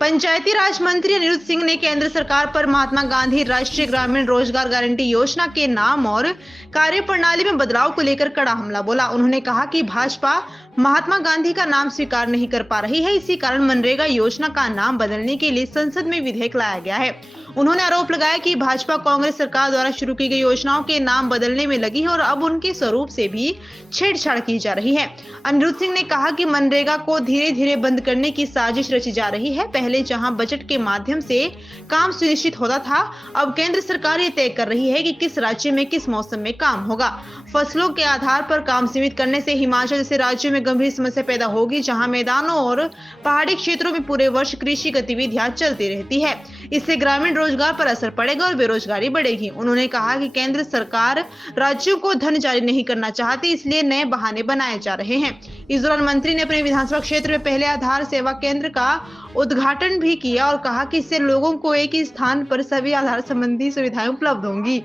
पंचायती राज मंत्री अनिरुद्ध सिंह ने केंद्र सरकार पर महात्मा गांधी राष्ट्रीय ग्रामीण रोजगार गारंटी योजना के नाम और कार्यप्रणाली में बदलाव को लेकर कड़ा हमला बोला। उन्होंने कहा कि भाजपा महात्मा गांधी का नाम स्वीकार नहीं कर पा रही है, इसी कारण मनरेगा योजना का नाम बदलने के लिए संसद में विधेयक लाया गया है। उन्होंने आरोप लगाया कि भाजपा कांग्रेस सरकार द्वारा शुरू की गई योजनाओं के नाम बदलने में लगी है और अब उनके स्वरूप से भी छेड़छाड़ की जा रही है। अनिरुद्ध सिंह ने कहा कि मनरेगा को धीरे धीरे बंद करने की साजिश रची जा रही है। पहले जहां बजट के माध्यम से काम सुनिश्चित होता था, अब केंद्र सरकार ये तय कर रही है कि किस राज्य में किस मौसम में काम होगा। फसलों के आधार पर काम सीमित करने से हिमाचल जैसे राज्यों में गंभीर समस्या पैदा होगी, जहां मैदानों और पहाड़ी क्षेत्रों में पूरे वर्ष कृषि गतिविधियां चलती रहती है। इससे ग्रामीण रोजगार पर असर पड़ेगा और बेरोजगारी बढ़ेगी। उन्होंने कहा कि केंद्र सरकार राज्यों को धन जारी नहीं करना चाहती, इसलिए नए बहाने बनाए जा रहे हैं। इस दौरान मंत्री ने अपने विधानसभा क्षेत्र में पहले आधार सेवा केंद्र का उद्घाटन भी किया और कहा कि इससे लोगों को एक ही स्थान पर सभी आधार संबंधी सुविधाएं उपलब्ध होंगी।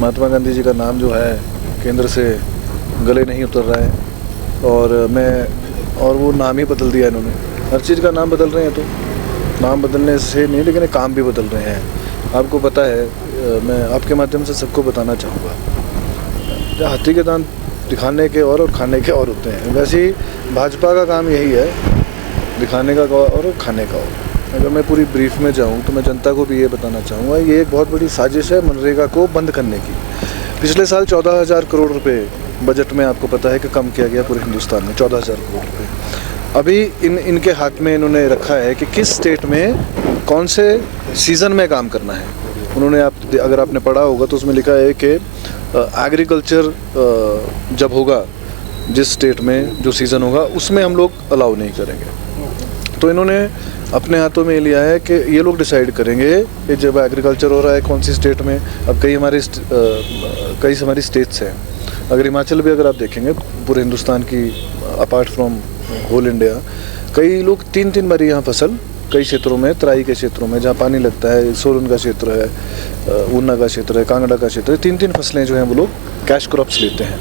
महात्मा गांधी जी का नाम जो है केंद्र से गले नहीं उतर रहा है और वो नाम ही बदल दिया इन्होंने। हर चीज़ का नाम बदल रहे हैं, तो नाम बदलने से नहीं, लेकिन काम भी बदल रहे हैं। आपको पता है, मैं आपके माध्यम से सबको बताना चाहूँगा, हाथी के दांत दिखाने के और खाने के और होते हैं। वैसे ही भाजपा का काम यही है, दिखाने का और खाने का और। अगर मैं पूरी ब्रीफ में जाऊँ तो मैं जनता को भी ये बताना चाहूँगा, ये एक बहुत बड़ी साजिश है मनरेगा को बंद करने की। पिछले साल 14,000 करोड़ रुपए बजट में आपको पता है कि कम किया गया पूरे हिंदुस्तान में, 14,000 करोड़ रुपए। अभी इनके हाथ में इन्होंने रखा है कि किस स्टेट में कौन से सीज़न में काम करना है। उन्होंने अगर आपने पढ़ा होगा तो उसमें लिखा है कि एग्रीकल्चर जब होगा, जिस स्टेट में जो सीज़न होगा उसमें हम लोग अलाउ नहीं करेंगे। तो इन्होंने अपने हाथों में लिया है कि ये लोग डिसाइड करेंगे कि जब एग्रीकल्चर हो रहा है कौन सी स्टेट में। अब कई हमारी स्टेट्स हैं, अगर हिमाचल भी अगर आप देखेंगे पूरे हिंदुस्तान की अपार्ट फ्रॉम होल इंडिया, कई लोग 3-3 बारी यहाँ फसल, कई क्षेत्रों में, तराई के क्षेत्रों में जहाँ पानी लगता है, सोलन का क्षेत्र है, ऊना का क्षेत्र है, कांगड़ा का क्षेत्र है, 3-3 फसलें जो हैं वो लोग कैश क्रॉप्स लेते हैं।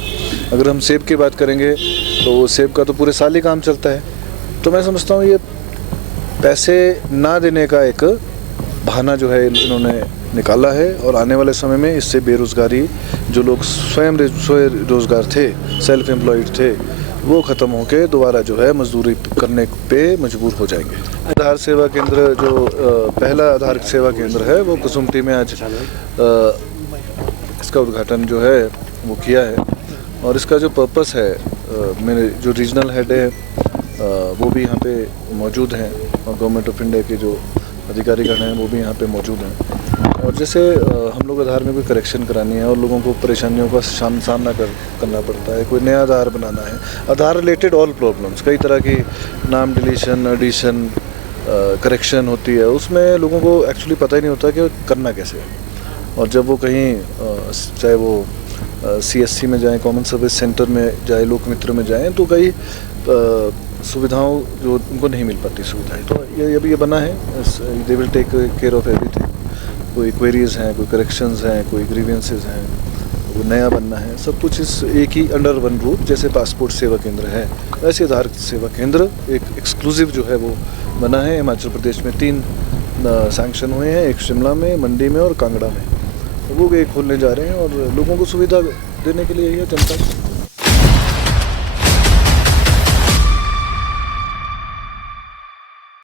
अगर हम सेब की बात करेंगे तो सेब का तो पूरे साल ही काम चलता है। तो मैं समझता हूँ ये पैसे ना देने का एक बहाना जो है इन्होंने निकाला है, और आने वाले समय में इससे बेरोज़गारी, जो लोग स्वयं रोजगार थे, सेल्फ एम्प्लॉयड थे, वो ख़त्म होकर दोबारा जो है मजदूरी करने पे मजबूर हो जाएंगे। आधार सेवा केंद्र जो पहला आधार सेवा केंद्र है वो कुसुम्पटी में आज इसका उद्घाटन जो है वो किया है। और इसका जो पर्पस है, मेरे जो रीजनल हेड है वो भी यहाँ पे मौजूद हैं, और गवर्नमेंट ऑफ इंडिया के जो अधिकारीगण हैं वो भी यहाँ पे मौजूद हैं। और जैसे हम लोग आधार में कोई करेक्शन करानी है और लोगों को परेशानियों का सामना करना पड़ता है, कोई नया आधार बनाना है, आधार रिलेटेड ऑल प्रॉब्लम्स, कई तरह की नाम डिलीशन, एडिशन, करेक्शन होती है, उसमें लोगों को एक्चुअली पता ही नहीं होता कि करना कैसे है। और जब वो कहीं चाहे वो CSC में जाएं, कॉमन सर्विस सेंटर में जाए, लोक मित्र में जाएं, तो कई सुविधाओं जो उनको नहीं मिल पाती सुविधाएं, तो ये अभी ये बना है, they will take care of everything. कोई क्वेरीज हैं, कोई करेक्शंस हैं, कोई ग्रीवेंसेस हैं, वो नया बनना है, सब कुछ इस एक ही अंडर वन रूफ, जैसे पासपोर्ट सेवा केंद्र है वैसे आधार सेवा केंद्र एक एक्सक्लूसिव जो है वो बना है। हिमाचल प्रदेश में 3 सैंक्शन हुए हैं, एक शिमला में, मंडी में और कांगड़ा में, वो भी खोलने जा रहे हैं, और लोगों को सुविधा देने के लिए यही है जनता को।